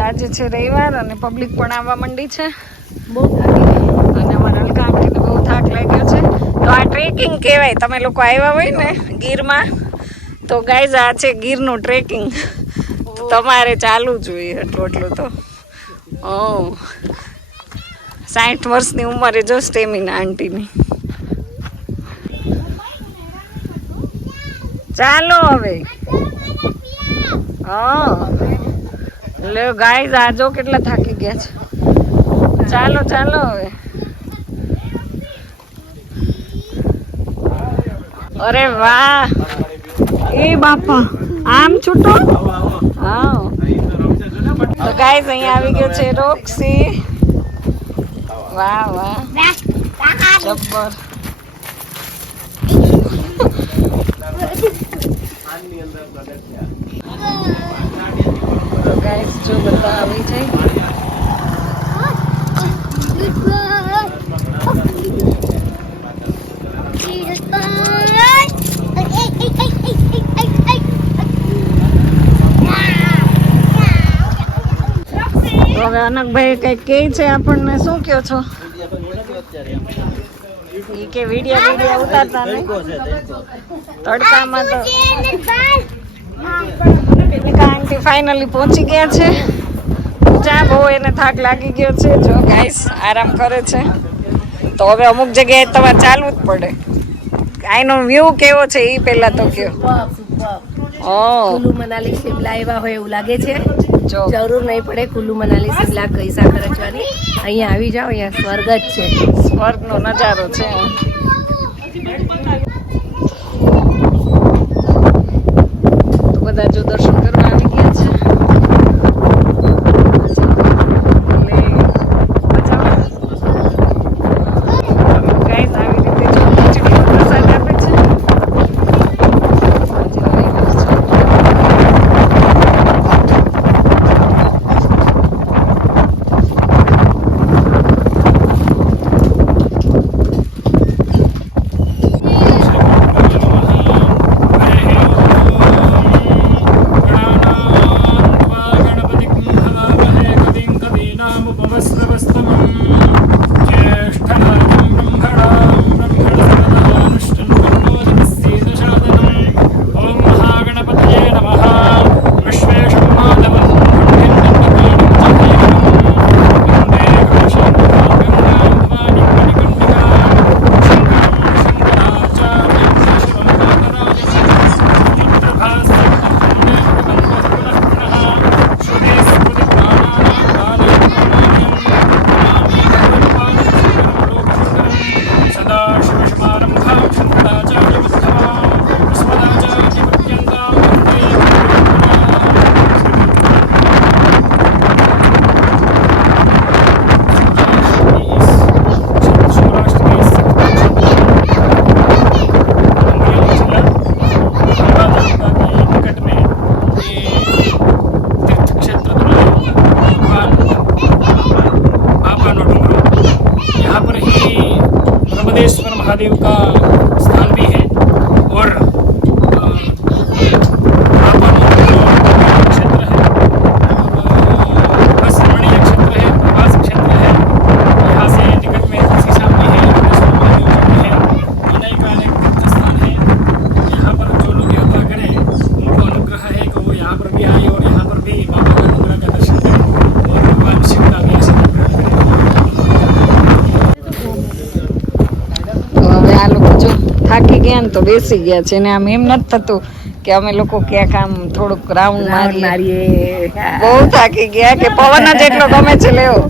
આજે છે રવિવાર અને પબ્લિક પણ આવવા માંડી છે. બહુ. અને અમારા હલકા આંટીને બહુ થાક લાગ્યો છે. તો આ ટ્રેકિંગ કહેવાય. તમે લોકો આવ્યા હોય ને ગીરમાં તો ગાઈઝ આ છે ગીરનું ટ્રેકિંગ તમારે ચાલવું જોઈએ એટલું એટલું તો. ઓ સાઠ વર્ષની ઉંમરે જો સ્ટેમિના આંટીની ચાલો હવે. લે ગાઈઝ જો કેટલા થાકી ગયા છે. ચાલો ચાલો હવે. અરે વાહ. એ બાપા, આમ છૂટો? હા. તો ગાઈસ અહીંયા આવી ગયો છે રોક્સી વાહ વાહ. જબ્બર. ગાઈસ જો બધા આવી જાય તો હવે અનકભાઈ કઈ કે છે આપણને શું કયો છો? ઈ કે વિડિયા વિડિયા ઉતારતા નહીં. તડકામાં તો આંટી ફાઇનલી પહોંચી ગયા છે. ચા બહુ એને થાક લાગી ગયો છે. જો ગાઈસ આરામ કરે છે. તો હવે અમુક જગ્યાએ તમારે ચાલવું જ પડે. આનો વ્યૂ કેવો છે એ પહેલા તો કયો. ઓ મનાલી શિમલા આવ્યા હોય એવું લાગે છે. જો. જરૂર નહીં પડે કુલ્લુ મનાલી શિમલા કૈસા ખર્ચવાની અહીંયા આવી જાઓ અહીંયા સ્વર્ગ જ છે. સ્વર્ગનો નજારો છે. તો બધા જો દર્શન नर्मदेश्वर महादेव તો બેસી ગયા છે ને આમ એમ નથી થતું કે અમે લોકો ક્યાંક આમ થોડુંક રાઉન્ડ મારીએ. મારીએ. બહુ થાકી ગયા કે પવન જ એટલો ગમે છે લેવો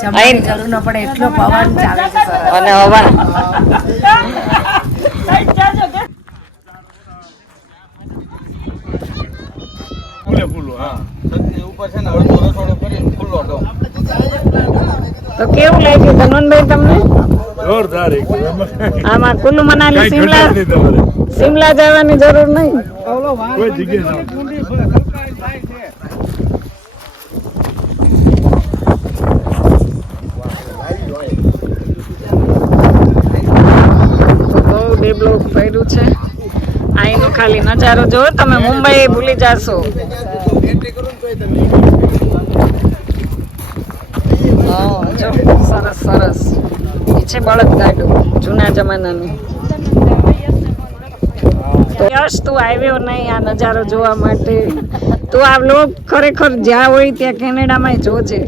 જમવાની જરૂર ન પડે એટલો પવન ચાલે છે સરસ. અને હવા. છે ને અડધો રસોડો કરીને ખુલ્લો ડોમ તો કેવું લાગ્યું ધનવંતભાઈ તમને? જોરદાર આમાં કુલ્લુ મનાલી શિમલા શિમલા જવાની જરૂર નહીં. કોઈ જગ્યા ડેવલપ કર્યું છે. અહીંનો ખાલી નજારો જો તમે મુંબઈ ભૂલી જાશો. સરસ સરસ. એ છે બળદગાડું જૂના જમાનાનું. યશ તું આવ્યો નહીં આ નજારો જોવા માટે. તું આ લોક ખરેખર જ્યાં હોય ત્યાં કેનેડામાં જોજે.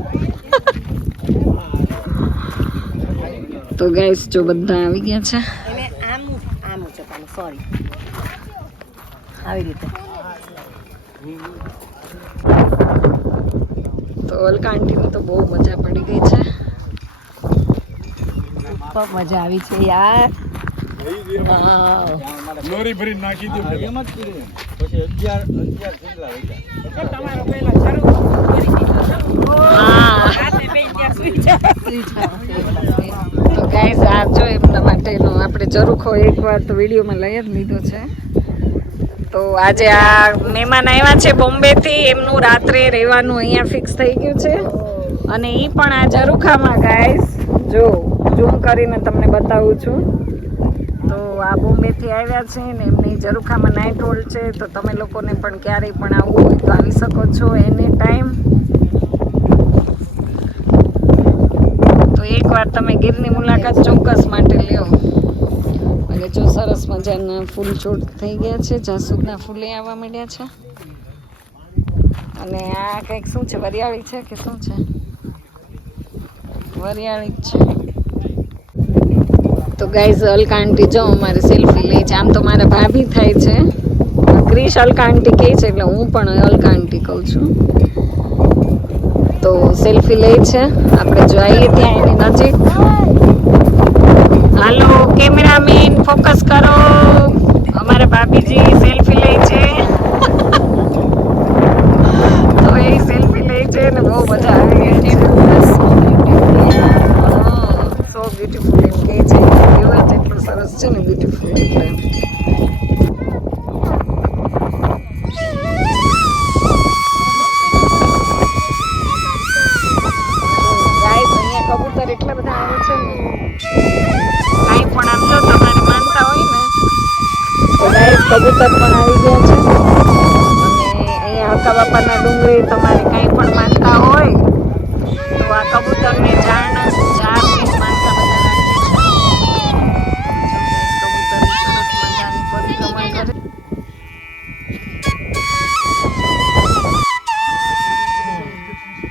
તો ગાઈસ જો બધા આવી ગયા છે. આમ આમ સોરી આવી રીતે. તો અલકા આંટીને તો બહુ મજા પડી ગઈ છે. મજા આવી છે યાર. લોરી ભરીને નાખી દો એમ જ કર્યું પછી અગિયાર અગિયાર શિમલા વહી ગયા. હા. તો ગાઈસ આ જો એમના માટેનો આપણે જરૂખો એકવાર તો વિડીયોમાં લઈ જ લીધો છે. તો આજે આ મહેમાન આવ્યા છે બોમ્બેથી. એમનું રાત્રે રહેવાનું અહીંયા ફિક્સ થઈ ગયું છે. અને એ પણ આ ઝરૂખામાં ગાઈસ જો ઝૂમ કરીને તમને બતાવું છું. તો આ બોમ્બેથી આવ્યા છે ને એમની ઝરૂખામાં નાઇટ હોલ્ડ છે, તો તમે લોકોને પણ ક્યારેય પણ આવવું હોય તો આવી શકો છો એની ટાઈમ તો એકવાર તમે ગીરની મુલાકાત ચોક્કસ માટે લ્યો. અને જો સરસ મજાના ફૂલ છોડ થઈ ગયા છે, જાસૂદના ફૂલે આવવા માંડ્યા છે. અને આ કંઈક શું છે? વરિયાળી છે કે શું છે? વરિયાળી છે. તો ગાઈઝ અલકા આંટી જો અમારે સેલ્ફી લે છે. આમ તો મારા ભાભી થાય છે. ક્રિશ અલકા આંટી કહે છે, એટલે હું પણ અલકા કહું છું. તો સેલ્ફી લે છે. આપણે જોઈએ ત્યાં એની નજીક. હાલો કેમેરામેન ફોકસ કરો. અમારા ભાભીજી સેલ્ફી લે છે. એટલા બધા આવે છે ને. કાંઈ પણ આમ જો તમારે માનતા હોય ને. તો કબૂતર પણ આવી ગયા છે. અને અહીંયા હકા બાપાના ડુંગરે તમારે કાંઈ પણ માનતા હોય તો આ કબૂતરને ઝાડ ઝાડની માનતા બધા રાખે છે. જો guys, કબૂતર સરસ મજાની પરિક્રમા કરે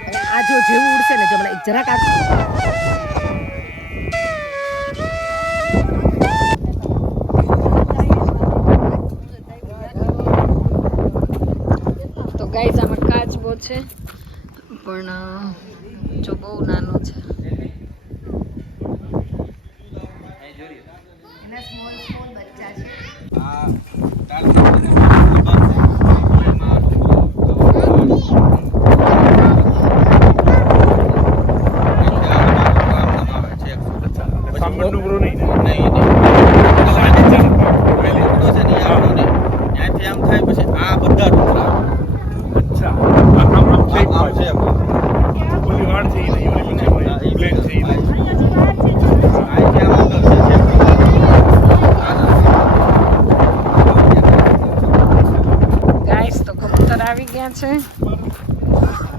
અને આ જો જેવું ઉડશે ને જો મને જરાક આ કાચબો છે પણ જો બહુ નાનો છે? નહીં, નહીં. સાંજે ચાલે પાક. વહેલી. ડુંગરો છે ને એ આવડો નહીં. ત્યાંથી આમ થાય પછી આ બધા ડુંગરા અચ્છા આ આમ આમ છે આમ આમ છે એમ. ઓલી વાડ છે ઈ નહીં, ઓલી પછી હા, ઓલી ઈ પ્લેન છે ઈ નહીં. અહીંથી આમ અંદર છે છેક. ગાઈસ તો કબૂતર આવી ગયા છે.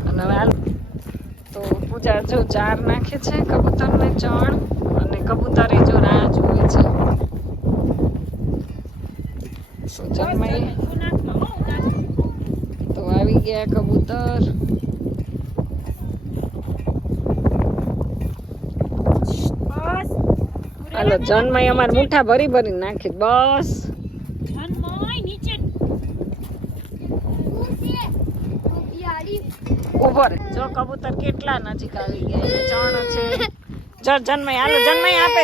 અને હવે હાલ તો પૂજા જો ચાર નાખે છે કબૂતરને ચણ અને કબૂતરે જો રાહ જુએ છે. તો આવી ગયા કબૂતર. હાલો જન્મય અમારે મૂઠા ભરી ભરી નાખી. બસ. ઊભો રે જો કબૂતર કેટલા નજીક આવી ગયા ચણ છે. જો જન્મય હાલો જન્મય આપે.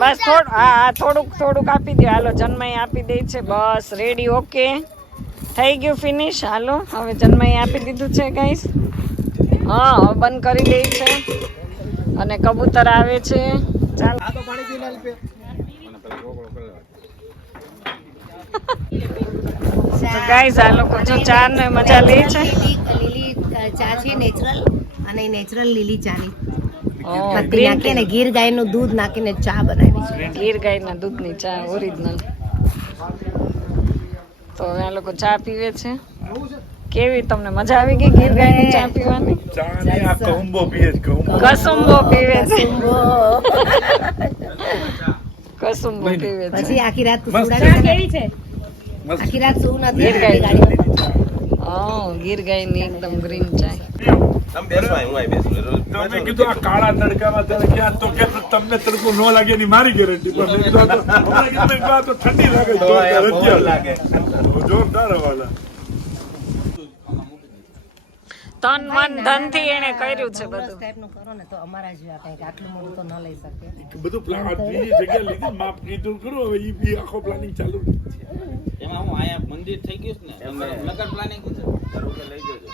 બસ થોડું હા હા થોડુંક થોડુંક આપી દે. હાલો જન્મય આપી દે છે. બસ રેડી ઓકે થઈ ગયું ફિનિશ હાલો હવે જન્મય આપી દીધું છે ગાઈસ હા હવે બંધ કરી દે છે. અને કબૂતર આવે છે. ચાલ. ગાઈઝ આ લોકો જો ચાર ને મજા લે છે. ચા છે નેચરલ અને નેચરલ લીલી ચાની. પત્તી નાખીને ગીર ગાયનું દૂધ નાખીને ચા બનાવી છે ગીર ગાયના દૂધની ચા ઓરિજિનલ તો હવે આ લોકો ચા પીવે છે. કેવી તમને મજા આવી ગઈ ગીર ગાયની ચા પીવાની? કસુંબો પીવે છે. કસુંબો. પીવે છે. પછી આખી રાત સુડાવી કેવી છે આખી રાત સુવું નથી ગીર ગાય. ગાયની એકદમ ગ્રીન ચાય આમ બેસવાય હું અહીં બેસું. તો મેં કીધું આ કાળા તડકામાં તમે ક્યાં તો કે તમને તડકો ન લાગે એની મારી ગેરંટી પણ મેં કીધું તો હમણાં કીધું મેં કીધું આ તો ઠંડી લાગે તો જોરદાર અહીંયા પવન લાગે. જોરદાર હવાલા. તન મન ધનથી એને કર્યું છે બધું. ટાઈપનું કરો ને તો અમારા જેવા કંઈક આટલું મોટું તો ન લઈ શકે બધું પ્લાન બીજી જગ્યા લીધી માપ કીધું કરું હવે ઈ બી આખો પ્લાનિંગ ચાલુ એમાં હું અહીંયા મંદિર થઈ ગયું છે ને નગર પ્લાનિંગ છે લઈ જજો.